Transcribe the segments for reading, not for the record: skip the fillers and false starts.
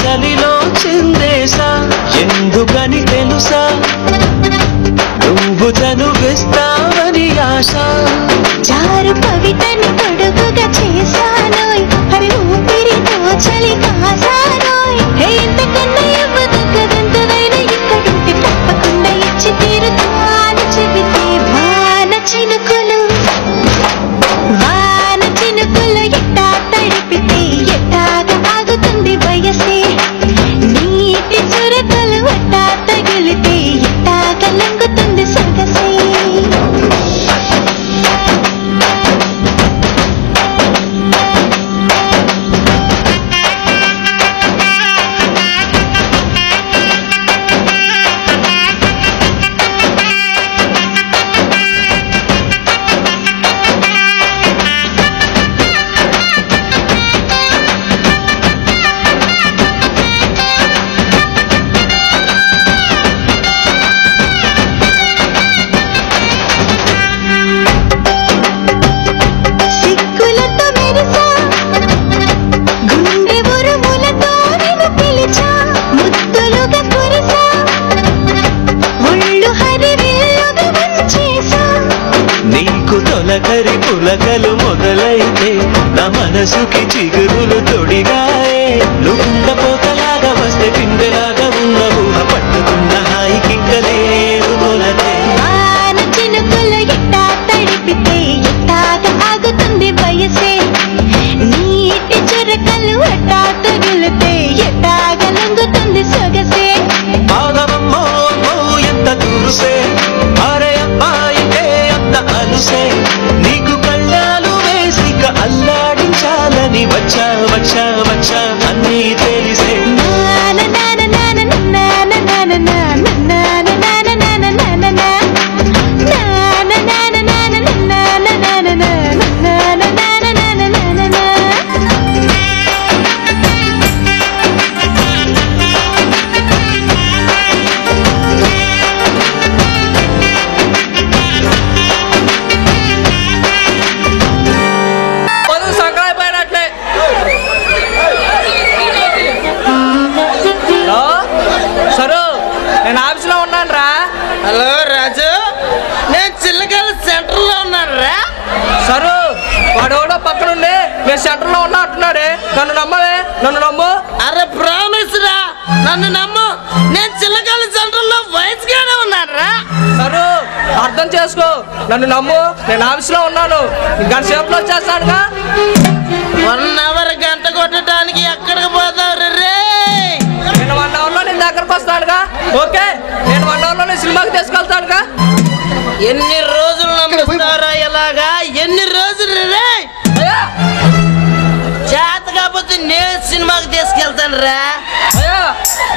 చలిలో చిందేసా ఎందుకని తెలుసా నువ్వు చనువిస్తావని ఆశ చారు కవితని పొడుగుగా చేశానోయ్ హరి ఊపిరితో చలి కాసానోయ్ ఇంతకన్నా ఇవ్వదగ్గదంతదైన ఇక్కడుంటే తప్పకుండా ఇచ్చి తీరుతాను చెబితే వాన చినుకులు ఎట్టా తడిపితే ఎట్టాగా ఆగుతుంది వయసే నీటి చురకలు ఎట్టా తగిలితే ఎట్టాగా లంగుతుంది సొగసే పులకరి పులకలు మొదలైతే నా మనసుకి చిగురులు తొడిగాయే లుండపోతలాగా వస్తే పిందెలాగా ఉన్న ఊహ పట్టుకున్న హాయికింకలేదు మొలతే వాన చినుకులు ఎట్టా తడిపితే ఎట్టాగా ఆగుతుంది వయసే నీటి చురకలు ఎట్టా తగిలితే ఎట్టాగా లంగుతుంది సొగసే ఆగమమ్మో ఎంత దురుసే అరే అమ్మాయికే అంత అలుసే నీకు కళ్ళాలు వేసిక అల్లాడించాలని వచ్చా వచ్చా వచ్చా అన్నీ తెలిసే హలో రాజు, నేను చిల్లకల సెంటర్ లో ఉన్నాను రా. సరు వాడెవడో పక్కనుండి నేను సెంటర్ లో ఉన్నా అంటున్నాడే, నన్ను నమ్మవే, నన్ను నమ్ము. అరే ప్రామిస్ రా, నన్ను నమ్ము, నేను చిల్లకల సెంటర్ లో వయసు గానే ఉన్నాను రా. సరు అర్థం చేసుకో, నన్ను నమ్ము, నేను ఆఫీస్ లో ఉన్నాను, గంట సేపులో వచ్చేస్తానుగా. 1 అవర్ గంట కొట్టడానికి ఎక్కడికి పోతావు రే? నేను 1 అవర్ లో నేను దగ్గరకు వస్తానుగా. ఓకే, నేను 1 అవర్ లో నేను సినిమాకి తీసుకెళ్తానుగా. ఎన్ని రోజులు నమ్ముతారా ఇలాగా? ఎన్ని రోజులు రే? చేత కాకపోతే నేను సినిమాకి తీసుకెళ్తాను రా. భయా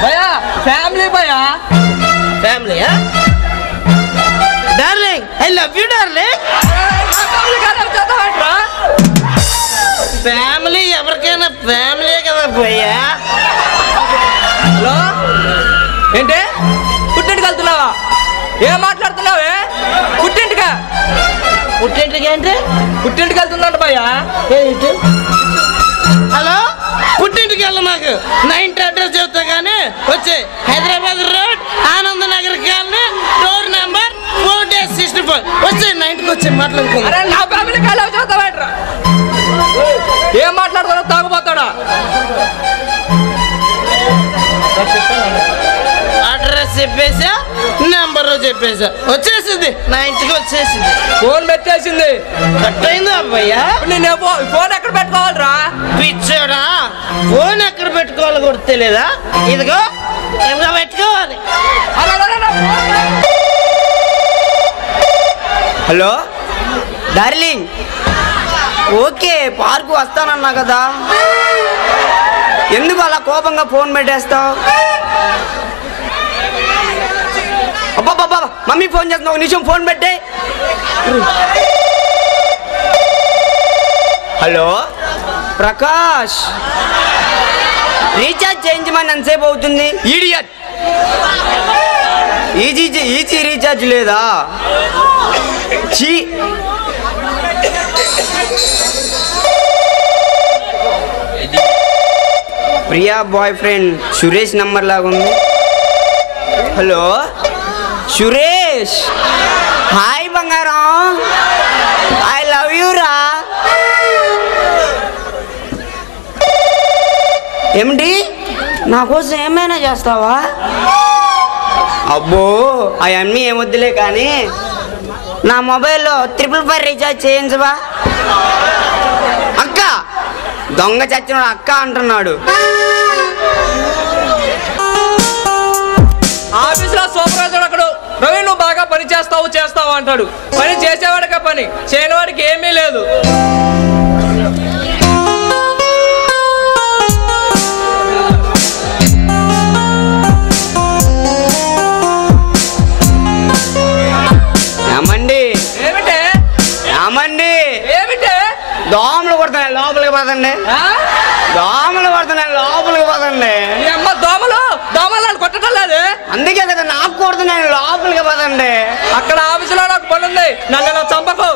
భయా ఫ్యామిలీ భయా. ఫ్యామిలీయా? Darling, I love you darling. Family ఎవరికైనా ఫ్యామిలీ కదా భయ్యా. హలో, ఏంటి పుట్టింటికి వెళ్తున్నావా? ఏం మాట్లాడుతున్నావే? పుట్టింటికా? పుట్టింటికి ఏంటి? పుట్టింటికి వెళ్తున్నాడు భయ్యా. హలో, పుట్టింటికి వెళ్ళ మాకు 9 అడ్రస్ చెప్తా కానీ వచ్చే హైదరాబాద్ రోడ్ ఆనంద నగర్ కాలనీ డోర్ నెంబర్ 4-64 వచ్చే 9కి వచ్చే మాట్లాడుకుందాం. అరే నా ఫ్యామిలీ కాలేజ్ చదువుతావేంట్రా? ఏం మాట్లాడుతాడో తాగుపోతాడా? అడ్రస్ చెప్పేసా, నెంబర్ చెప్పేసా, వచ్చేసింది 9కి వచ్చేసింది. ఫోన్ పెట్టేసింది. కట్ అయిందా అబ్బాయ్యా? నేను ఫోన్ ఎక్కడ పెట్టుకోవాలరా? పిచ్చోడా, ఫోన్ ఎక్కడ పెట్టుకోవాలి కూడా తెలియదా? ఇదిగో ఇంకా పెట్టుకోవాలి. హలో డార్లింగ్, ఓకే పార్కు వస్తానన్నా కదా, ఎందుకు అలా కోపంగా ఫోన్ పెట్టేస్తావు? అబ్బాబ్బా, మమ్మీ ఫోన్ చేస్తున్నా, ఒక నిమిషం ఫోన్ పెట్టే. హలో ప్రకాష్, రీఛార్జ్ చేయించమని ఎంతసేపు అవుతుంది? ఈడియట్, ఈజీ రీఛార్జ్ లేదా? చీ, Priya boy friend Suresh number లాగా ఉంది. హలో సురేష్, హాయ్ బంగారం, ఐ లవ్ యూ రా. ఏమిటి, నా కోసం ఏమైనా చేస్తావా? అబ్బో అవన్నీ ఏమొద్దులే కానీ నా మొబైల్లో 555 రీఛార్జ్ చేయించవా? అక్క, దొంగ చచ్చిన అక్క అంటున్నాడు. ఆఫీసులో సూపర్వైజర్ ఒకడు, రవి నువ్వు బాగా పని చేస్తావు అంటాడు. పని చేసేవాడికి పని, చేయనివాడికి ఏమీ లేదు. దోమలు కొడుతున్నాయి, లోపలికి పోతండి. దోమలు కొడుతున్నాయి, లోపలికి పోతండి. అమ్మ దోమలు కొట్టడం లేదు, అందుకే కదా నాకు కొడుతున్నాయి, లోపలికి పోతండి. అక్కడ ఆఫీసులో నాకు పని ఉంది, నన్ను ఇలా చంపకు.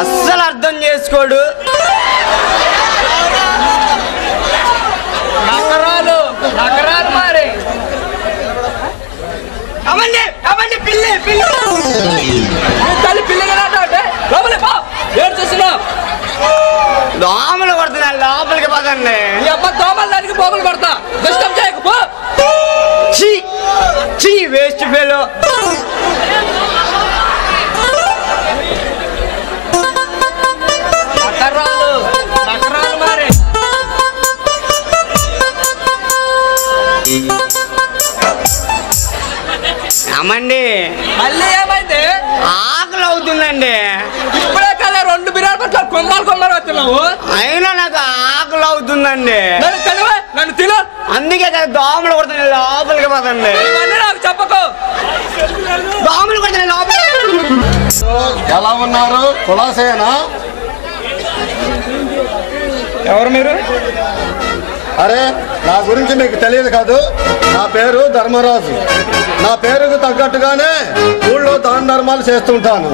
అస్సలు అర్థం చేసుకోడు. నగరాలు మరి అవ్వండి పిల్లి పిల్లి పిల్లి ఏడు చూస్తున్నా. దోమలు కొడుతున్నాయి, లోపలికి పోతండి. ఈ అమ్మ దోమలు దానికి పోగులు కొడతా, డిస్టర్బ్ చేయకపో. Waste fellow. నగరాలు మరి ఏమండి, మళ్ళీ ఏమైంది? ఆకలి అవుతుందండి. ఇప్పుడే కదా 2 బిర్యానీ పట్ల కొమ్మలు వస్తున్నావు. అయినా నాకు ఆకలి అవుతుందండి. నన్ను తిను. అందుకే కదా దోమలు కొడుతున్నాయి, లోపలికి పోతండి. ఇవన్నీ నాకు చెప్పకు. దోమలు కొడుతున్నాయి, లోపలికి. ఎలా ఉన్నారు? కులాసేనా? ఎవరు మీరు? అరే, నా గురించి మీకు తెలియదు కాదు. నా పేరు ధర్మరాజు. నా పేరుకు తగ్గట్టుగానే ఊళ్ళో దాన ధర్మాలు చేస్తుంటాను.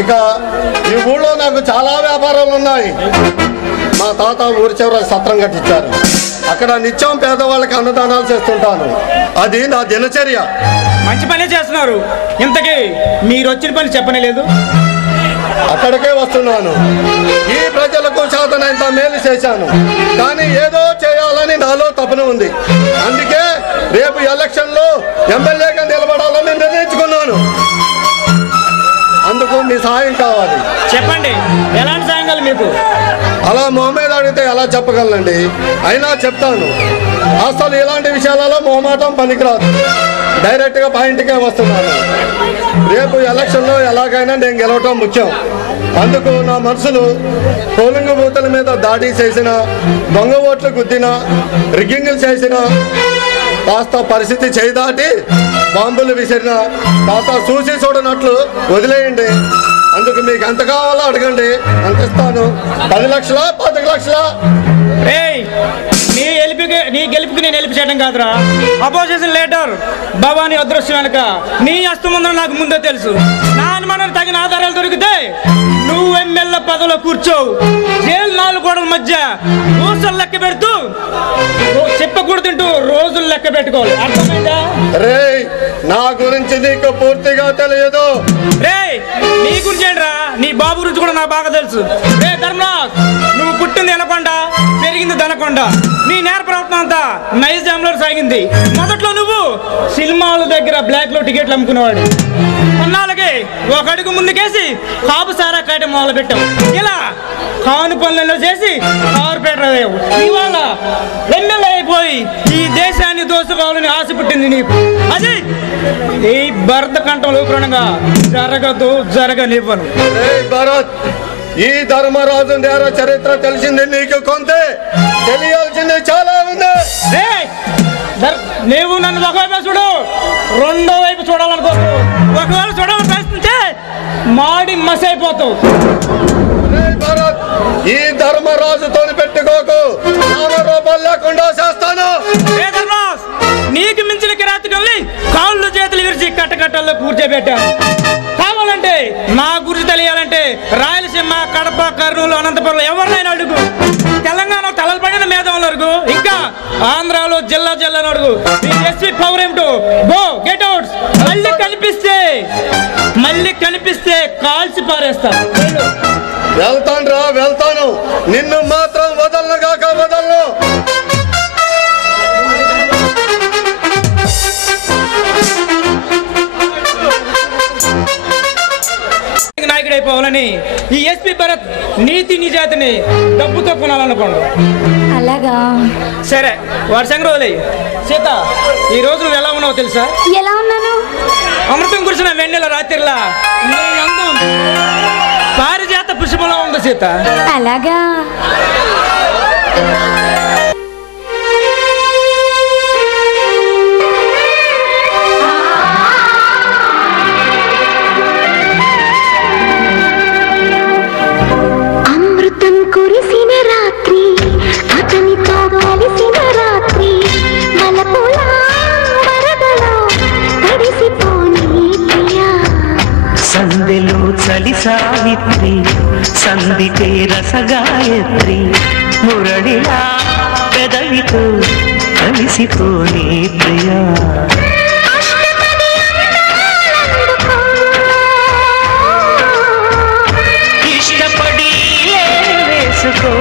ఇక ఈ ఊళ్ళో నాకు చాలా వ్యాపారాలు ఉన్నాయి. మా తాత ఊరి చివర సత్రం కట్టించారు. అక్కడ నిత్యం పేదవాళ్ళకి అన్నదానాలు చేస్తుంటాను. అది నా దినచర్య. మంచి పని చేస్తున్నారు. ఇంతకీ మీరు వచ్చిన పని చెప్పనే లేదు. అక్కడికే వస్తున్నాను. ఈ ప్రజలకు చేతనంత మేలు చేశాను, కానీ ఏదో చేయాలని నాలో తపన ఉంది. అందుకే రేపు ఎలక్షన్లో ఎమ్మెల్యేగా నిలబడాలని నిర్ణయించుకున్నాను. అందుకు మీ సాయం కావాలి. చెప్పండి, ఎలాంటి సాయం కావాలి మీకు? అలా మొహమ్మద్ అడిగితే ఎలా చెప్పగలనండి? అయినా చెప్తాను. అసలు ఇలాంటి విషయాలలో మొహమాటం పనికిరాదు. డైరెక్ట్గా పాయింట్కే వస్తున్నాను. రేపు ఎలక్షన్లో ఎలాగైనా నేను గెలవటం ముఖ్యం. అందుకు నా మనసులు పోలింగ్ బూతుల మీద దాడి చేసిన, దొంగ ఓట్లు గుద్దిన, రిగ్గింగ్లు చేసిన, కాస్త పరిస్థితి చేయదాటి బాంబులు విసిరిన కాస్త చూసి చూడనట్లు వదిలేయండి. అందుకు మీకు ఎంత కావాలో అడగండి, అంత ఇస్తాను. 10 లక్షలా 10 లక్షలా? నీ గెలుపుకి నేను హెల్ప్ చేయడం కాదురా. అపోజిషన్ లీడర్ భవానీ అదృశ్యం వెనక నీ హస్తం ఉందని నాకు ముందే తెలుసు. నా అనుమానాలు తగిన ఆధారాలు దొరికితే నువ్వు ఎమ్మెల్యే పదవిలో కూర్చోవు. జైలు 4 గోడల మధ్య ఊసలు లెక్క పెడుతూ చెప్పకూడదు, రోజులు లెక్క పెట్టుకోవాలి. అర్థమైందా? రే, నా గురించి నీకు పూర్తిగా తెలియదు. నీ గురించి ఏంట్రా, నీ బాబు గురించి కూడా నాకు బాగా తెలుసు. ధర్మరాజ్, నువ్వు పుట్టింది ఎనకొండ, పెరిగింది దనకొండ. నీ నేర ప్రవర్తన అంతా నైజాంలో సాగింది. మొదట్లో నువ్వు సినిమాల దగ్గర బ్లాక్ లో టికెట్లు అమ్ముకునేవాడు. కొన్నాళ్ళకి 1 అడుగు ముందుకేసి కాపు సారా కాయటం మొదలు పెట్టావు. ఇలా కాను పనులలో చేసి కార్పొరేటర్ అయ్యావు. ఇవాళ ఎమ్మెల్యే అయిపోయి ఈ దేశాన్ని దోసుకోవాలని ఆశ పుట్టింది నీకు. అది ఈ భరత కంఠంలో ప్రణంగా జరగనివ్వను. భరత్, ఈ ధర్మరాజు నేర చరిత్ర తెలిసింది నీకు కొంత, తెలియాల్సింది చాలా ఉంది. నీవు నన్ను ఒకవైపు చూడు, రెండో వైపు చూడాలనుకోకు. ఒకవేళ చూడాలని ప్రయత్నించే మాడి మసి అయిపోతావు. భరత్, ఈ ధర్మరాజుతో పెట్టుకోకు, నామరూపాలు లేకుండా చేస్తాను. నీకు మించిన కిరాతకుల్ని కాళ్ళు చేతులు విరిచి కట్టకట్టల్లో కూర్చోబెట్టాను. కావాలంటే నా గురించి తెలియాలంటే రాయలసీమ, కడప, కర్నూలు, అనంతపురంలో ఎవరినైనా అడుగు. తెలంగాణ తలలు పడిన మేధావుల వరకు ఆంధ్రాలో జిల్లా జిల్లా అడుగు నీ ఎస్పీ పవర్ ఏమిటో గో గెట్ అవుట్. మళ్ళీ కనిపిస్తే కాల్చి పారేస్తా. వెళ్తాను నిన్ను మాత్రం వదలను కాక వదలను. నాయకుడైపోవాలని ఈ ఎస్పీ భరత్ నీతి నిజాతిని డబ్బుతో కొనాలనుకోండి. అలాగా సరే వాడి సంగతి వదిలేయ్. సీత ఈ రోజు నువ్వు ఎలా ఉన్నావో తెలుసా? ఎలా ఉన్నాను? అమృతం కురిసిన వెన్నెల రాత్రిలా నీ అందం పారిజాత పుష్పంలో ఉంది సీత. అలాగా అమృతం కురిసిన రాత్రి అతనితో కలిసిన రాత్రి మలపుల వరదలో తడిసిపోని ప్రియా. సందెలో చలి సావిత్రి సందితే రసగాయత్రి మురళిలా పెదవితో కలిసిపోని ప్రియా. ఇష్టపడి వేసుకో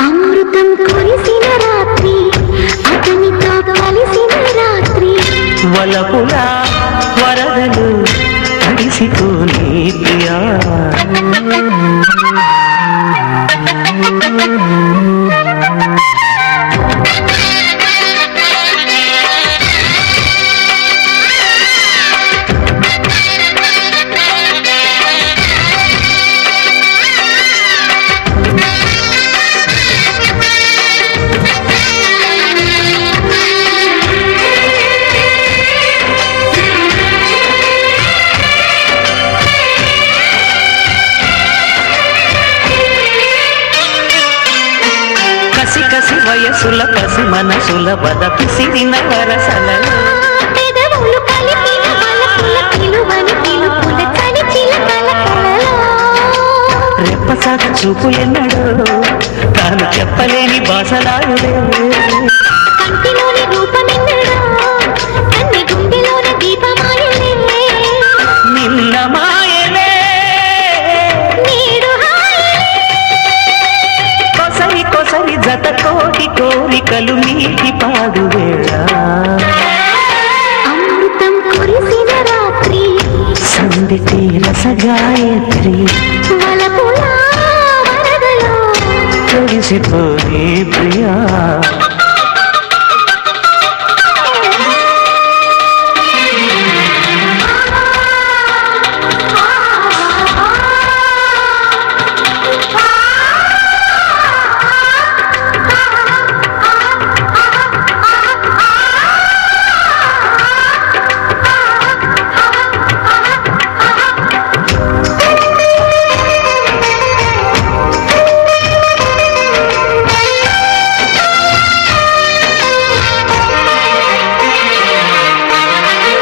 అమృతం కురిసిన రాత్రి అతనితో కలిసిన రాత్రి వలపులా వరదలు తడిసిపోని ప్రియా. కసి వయసుల పసి మనసుల బద పిసిరిన వరసలలో పెదవులు కలిపిన వలపుల పిలువని పిలుపుల చలిచిలకల కలలో రెప్పసాగ చూపులెన్నడో తాను చెప్పలేని భాషలాయుడే కంటిలోని రూపమెన్నడో కన్ని గుండెలోని దీపమాయలే నిన్న మాయలే నీడు కొసరి కొసరి జత కోటి కోరికలు మీకి పాడువేళ. అమృతం కురిసిన రాత్రి సందితే రసగాయత్రి వలపుల వరదలో కలిసిపోని ప్రియా.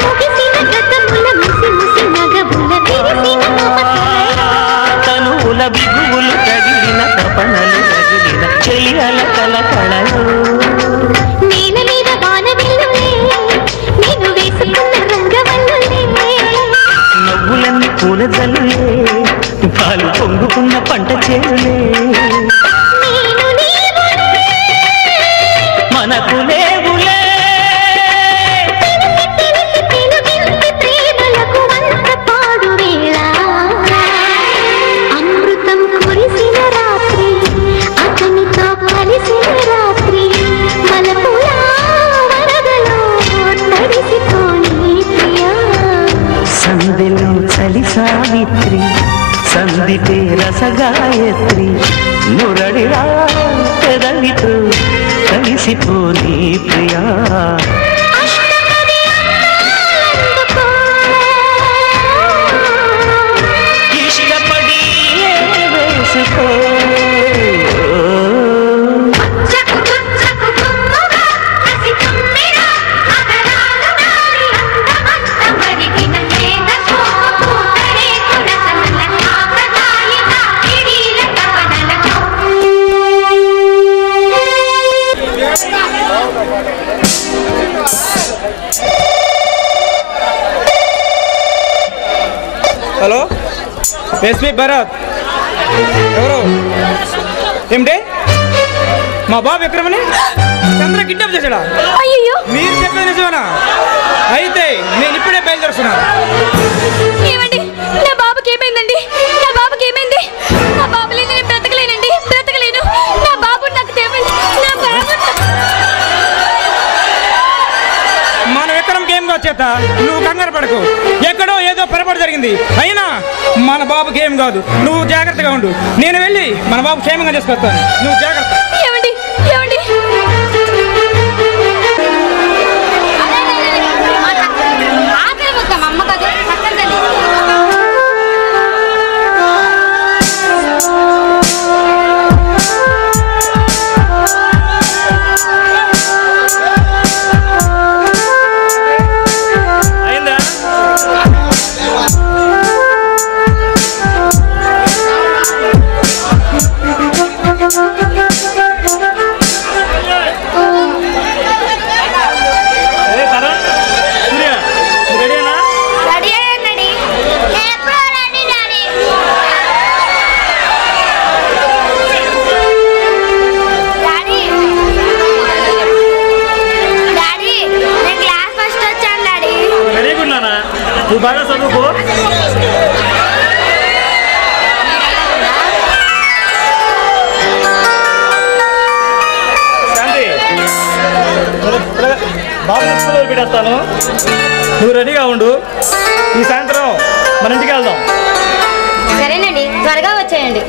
ముగిసిన గతముల ముసి ముసి నగబుల విరిసిన తనువుల బిగువులు తగిలిన తపనలు తగిలిన చెలియల కలకళలు నేల మీద వానవిల్లులే నేను వేసుకున్న రంగవల్లులే నవ్వులన్నీ పూల జల్లులే పాలు పొంగుకున్న పంట చేరులే నేను నీవులే మనకు లేవులే తెలిసి తెలుగింటి ప్రేమలకు వంత పాడు వేళ. అమృతం కురిసిన రాత్రి అతనితో కలిసిన రాత్రి మలపుల వరదలో తడిసిపోని ప్రియా. సందెలో చలి సావిత్రి సందితే రసగాయత్రి మురళిలా పెదవితో కలిసిపోని ప్రియా. అష్టపది అందుకో ఇష్టపడి వేసుకో చకు చకు ఎస్పీ భరత్ ఎవరు ఏమిటి మా బాబు విక్రమని చంద్ర కిడ్నాప్ చేశాడా? అయ్యో మీరు చెప్పేది నిజమేనా? అయితే నేను ఇప్పుడే బయలుదేరుతున్నాను. ఏమండి నా బాబుకి ఏమైందండి? నా బాబుకి ఏమైంది? నా బాబు లేని నేను బ్రతకలేనండి, బ్రతకలేను. నా బాబు నాకు తెలియదు. నా బాబు మన విక్రమ్కి ఏం కాదు చేత, నువ్వు కంగారు పడకు. ఎక్కడో ఏదో పొరపాటు జరిగింది, అయినా మన బాబుకి ఏం కాదు. నువ్వు జాగ్రత్తగా ఉండు. నేను వెళ్ళి మన బాబు క్షేమంగా చేసుకొస్తాను. నువ్వు జాగ్రత్త. ఏమండి ఏమండి ఆకలి వద్దాం అమ్మ కాదు పక్కన నువ్వు బాగా చదువుకో. శాంతి బాబు స్కూల్లో పెట్టేస్తాను, నువ్వు రెడీగా ఉండు. ఈ సాయంత్రం మన ఇంటికి వెళ్దాం. సరేనండి, త్వరగా వచ్చేయండి.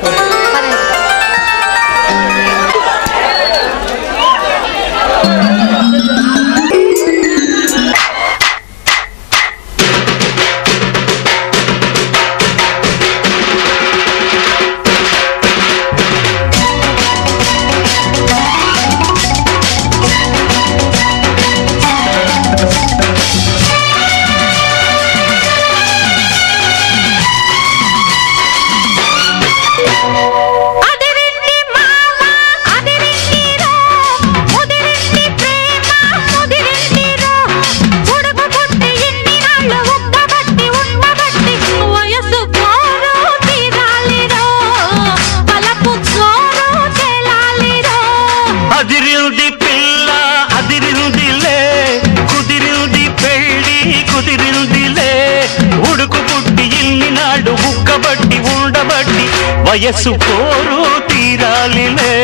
వయస్సు కోరు తీరాలిలే,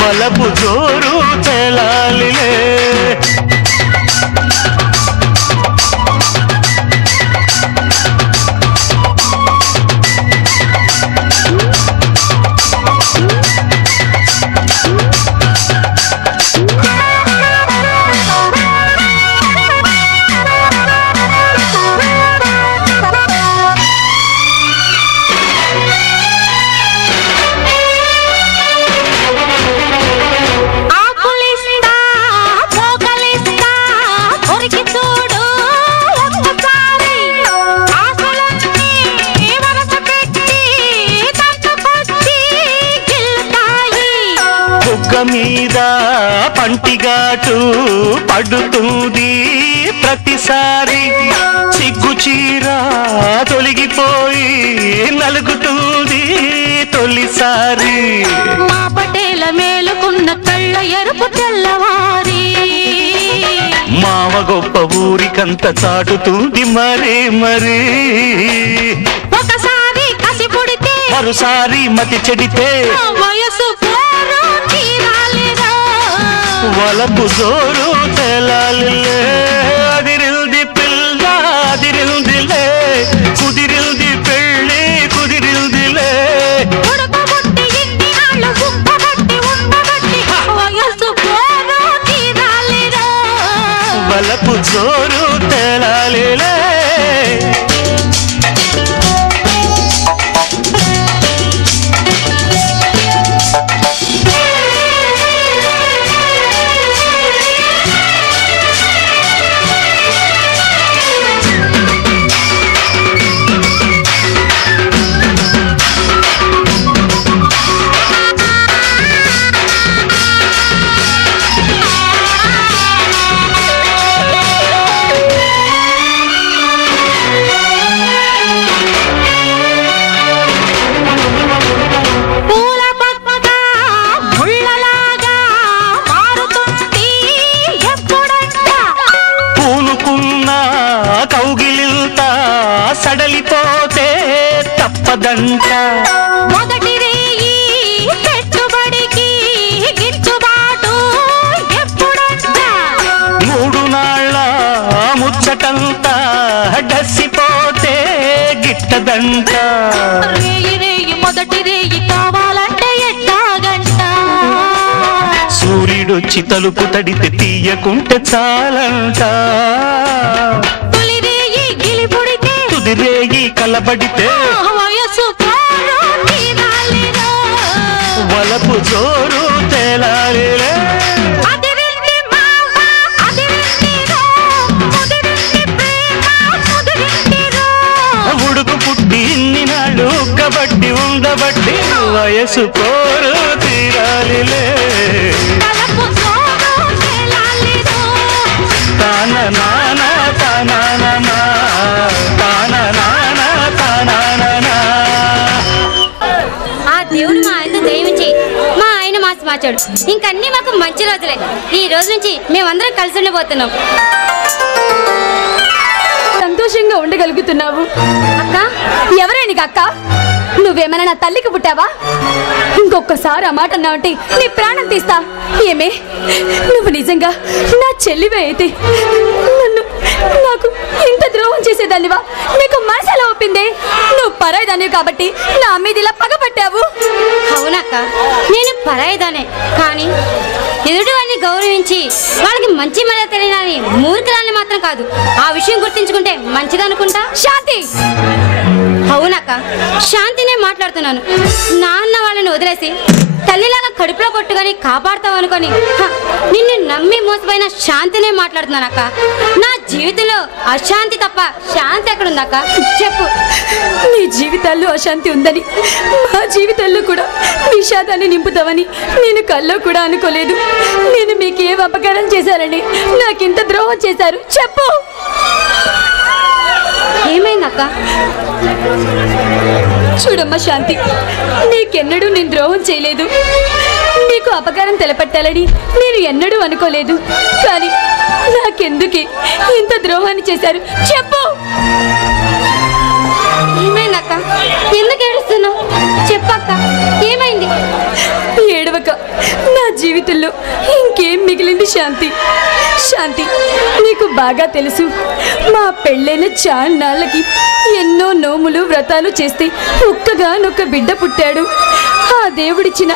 వలపు జోరు తెలాలిలే. మీద పంటిగాటు పడుతుంది ప్రతిసారి, సిగ్గు చీర తొలగిపోయి నలుగుతుంది తొలిసారి. మా పటేల మేలుకున్న కళ్ళ ఎరుపు తెల్లవారి, మావ గొప్ప ఊరికంత చాటుతుంది మరి మరి. ఒకసారి కసి పుడితే మరోసారి మతి చెడితే, వయసు వలపు జోరు తెలాలిలే. అదిరిల్ది పిల్ల అదిరిల్దిలే, కుదిరిల్ది పెళ్ళి కుదిరిల్దిలే. వలపు జోరు తెలాలిలే. ఈడొచ్చి తలుపు తడితే తీయకుంటే చాలంట తుదిరేగి కలబడితే వలపు జోరు తేలాలిలే ఉడుకు పుట్టి ఇన్ని నాళ్ళు ఉక్కబట్టి ఉండబట్టి వయసు కోరు తీరాలిలే తాన నాన తాన దేవుడు మా ఆయనతో దయవించి మా ఆయన మాసి మార్చాడు. ఇంకన్నీ మాకు మంచి రోజులే. ఈ రోజు నుంచి మేమందరం కలిసి ఉండబోతున్నాం. సంతోషంగా ఉండగలుగుతున్నావు. అక్క, ఎవరే నీకు అక్క? నువ్వేమైనా నా తల్లికి పుట్టావా? ఇంకొకసారి ఆ మాట అన్నావంటే నీ ప్రాణం తీస్తా. ఏమే, నువ్వు నిజంగా నా చెల్లివే అయితే నాకు ఇంత ద్రోహం చేసేదానివా? నీకు మనసు ఎలా ఒప్పిందే? నువ్వు పరాయిదానివి కాబట్టి నా మీద ఇలా పగపట్టావు. అవునక్క, నేను పరాయిదానే, కానీ ఎదుటి వారిని గౌరవించి వాళ్ళకి మంచి మర్యాద తెలియని మూర్ఖురాన్ని మాత్రం కాదు. ఆ విషయం గుర్తించుకుంటే మంచిదనుకుంటా. శాంతి! అవునక్క, శాంతినే మాట్లాడుతున్నాను. నాన్న వాళ్ళని వదిలేసి తల్లిలాగా కడుపులో కొట్టుకొని కాపాడుతావు అనుకొని నిన్ను నమ్మి మోసపోయిన శాంతినే మాట్లాడుతున్నాను అక్క. నా జీవితంలో అశాంతి తప్ప శాంతి ఎక్కడుందక్క? చెప్పు. మీ జీవితాల్లో అశాంతి ఉందని, మా జీవితాల్లో కూడా విషాదాన్ని నింపుతావని నేను కల్లో కూడా అనుకోలేదు. నేను మీకు ఏం అపకారం చేశారని నాకింత ద్రోహం చేశారు? చెప్పు. ఏమైందక్క? చూడమ్మా శాంతి, నీకెన్నడూ నేను ద్రోహం చేయలేదు. నీకు అపకారం తెలపెట్టాలని నేను ఎన్నడూ అనుకోలేదు. కానీ నాకెందుకే ఇంత ద్రోహాన్ని చేశారు? చెప్పు. ఏమైందక్క? ఎందుకు ఏడుస్తున్నావు? చెప్పక్క, ఏమైంది? ఏడవక, నా జీవితంలో ఇంకేం మిగిలింది శాంతి? శాంతి, నీకు బాగా తెలుసు, మా పెళ్ళైన చాన్నాళ్ళకి ఎన్నో నోములు వ్రతాలు చేస్తే ఒక్కగానొక్క బిడ్డ పుట్టాడు. ఆ దేవుడిచ్చిన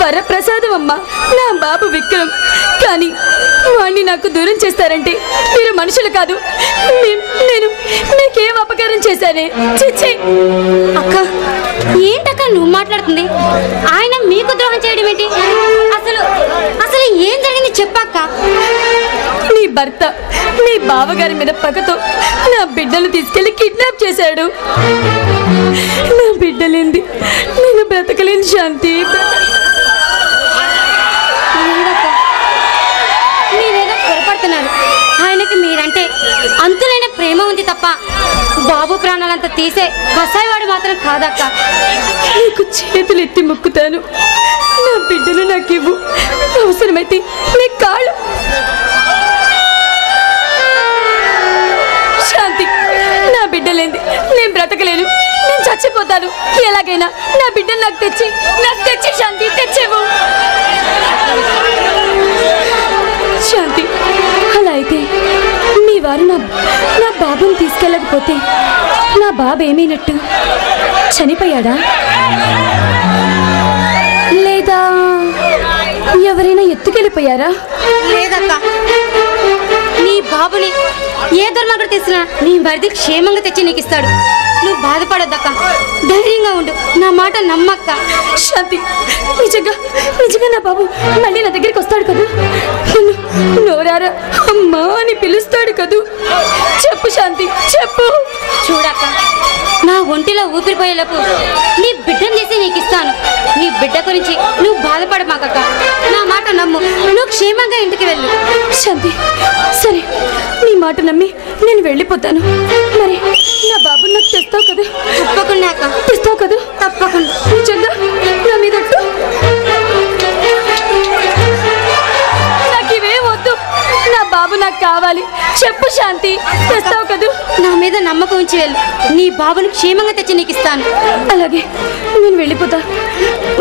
వరప్రసాదం అమ్మ నా బాబు విక్రమ్. కానీ వాణ్ణి నాకు దూరం చేస్తారంటే మీరు మనుషులు కాదు. నేను మీకేం అపకారం చేశానే? చిచ్చి! అక్క, ఏంటక్క నువ్వు మాట్లాడుతుంది? ఆయన మీకు ద్రోహం చేయడం ఏంటి? అసలు అసలు ఏం జరిగింది చెప్పక్క. నీ భర్త నీ బావగారి మీద పగతో నా బిడ్డలు తీసుకెళ్లి కిడ్నాప్ చేశాడు. నా బిడ్డలేంది నేను బ్రతకలేని శాంతి. మీరేదో పొరపడుతున్నారు. ఆయనకి మీరంటే అంతులైన ప్రేమ ఉంది తప్ప బాబు ప్రాణాలంతా తీసే కసాయివాడు మాత్రం కాదక్క. నీకు చేతులు ఎత్తి మొక్కుతాను, నా బిడ్డలు నాకు ఇవ్వు. అవసరమైతే నీ కాళ్ళు. శాంతి, నా బిడ్డలేంది నేను బ్రతకలేను. నేను చచ్చిపోతాను. ఎలాగైనా నా బిడ్డను నాకు తెచ్చి శాంతి తెచ్చేవు. శాంతి, అలా అయితే మీ వారు నా బాబుని తీసుకెళ్ళకపోతే నా బాబు ఏమైనట్టు? చనిపోయాడా లేదా ఎవరైనా ఎత్తుకెళ్ళిపోయారా? లేదక్క, నీ బాబుని ఏ దుర్మార్గుడు తెచ్చినా నీ మరిది క్షేమంగా తెచ్చి నీకు ఇస్తాడు. నువ్వు బాధపడొద్దక్క, ధైర్యంగా ఉండు. నా మాట నమ్మక్క. శాంతి, నిజంగా నా బాబు మళ్ళీ నా దగ్గరికి వస్తాడు కదూ? నోరారా అమ్మా అని పిలుస్తాడు కదూ? చెప్పు శాంతి, చెప్పు. చూడక్క, నా ఒంటిలో ఊపిరిపోయేలోపు నీ బిడ్డను చేసి నీకు ఇస్తాను. నీ బిడ్డ గురించి నువ్వు బాధపడమాకక్క. నా మాట నమ్ము. నువ్వు క్షేమంగా ఇంటికి వెళ్ళు. శాంతి, సరే, నీ మాట నమ్మి నేను వెళ్ళిపోతాను. మరి నా బాబు నాకు తెస్తావు కదా? తప్పకుండా అక్క, తెస్తావు కదా? తప్పకుండా. నిజంగా నా మీద నాకు ఇవే వద్దు. నా బాబు నాకు కావాలి. చెప్పు శాంతి, తెస్తావు కదా? నా మీద నమ్మకం ఉంచి వెళ్ళు. నీ బాబుని క్షేమంగా తెచ్చి నీకు ఇస్తాను. అలాగే, నేను వెళ్ళిపోతా.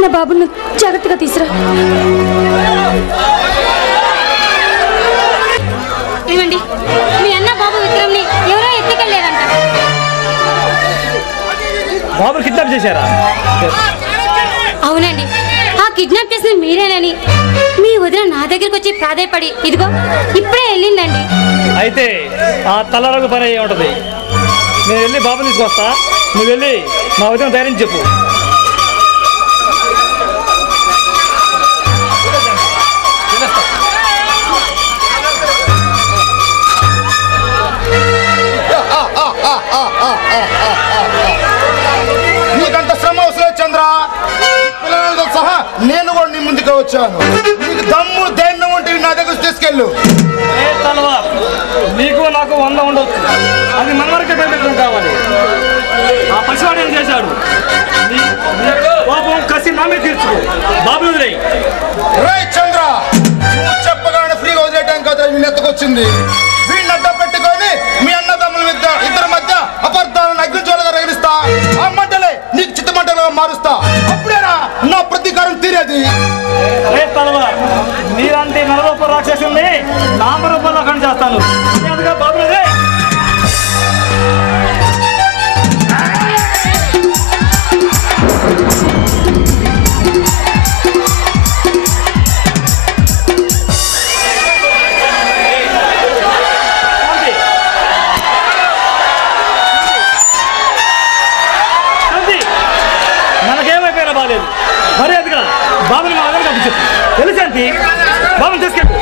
నా బాబుని జాగ్రత్తగా తీసురా. ఏమండి, మీ అన్న బాబు విక్రమ్ని ఎవరో ఎత్తుకెళ్ళారంట. బాబుని కిడ్నాప్ చేశారా? అవునండి, ఆ కిడ్నాప్ చేసిన మీరేనని మీ వదిన నా దగ్గరికి వచ్చి ప్రాధాయపడి ఇదిగో ఇప్పుడే వెళ్ళిందండి. అయితే ఆ తలరకు పని అయ్యి ఉంటది. నేను వెళ్ళి బాబు తీసుకొస్తా, నువ్వు వెళ్ళి మా వదిన ధైర్యం చెప్పు. నీకంత శ్రమ అవసరం చంద్ర. పిల్లలతో సహా నేను కూడా నీ ముందుకు వచ్చాను. నీకు దమ్ము ధైర్యం ఉంటే నా దగ్గర తీసుకెళ్ళు. నీకు నాకు 100 ఉండొచ్చు, అది మన వరకే పెద్దం కావాలి. ఆ పసివాడు ఏం చేశాడు? కోపం కసి నామే తీర్చు. బాబు వదిలేయి. రేయ్ చంద్ర, నువ్వు చెప్పగానే ఫ్రీగా వదిలేయడానికి కదా వీళ్ళ ఎత్తుకొచ్చింది. వీళ్ళని అడ్డ పెట్టుకొని మీ అన్నదమ్ముల ఇద్దరి మధ్య అపార్థాలను అగ్నిజ్వాలుగా రగిలిస్తా. ఆ మంటలే నీకు చిత్తమంటలుగా మారుస్తా. అప్పుడేనా నా ప్రతీకారం తీరేది. మీలాంటి నరరూప రాక్షసుల్ని నామరూపంలో కని చేస్తాను. బాబు మనకేమైపోయినా బాగాలేదు. మర్యాదగా బాబుని మా దగ్గర కప్పు చెప్పు. తెలుసండి, బాబుని తీసుకెళ్ళి.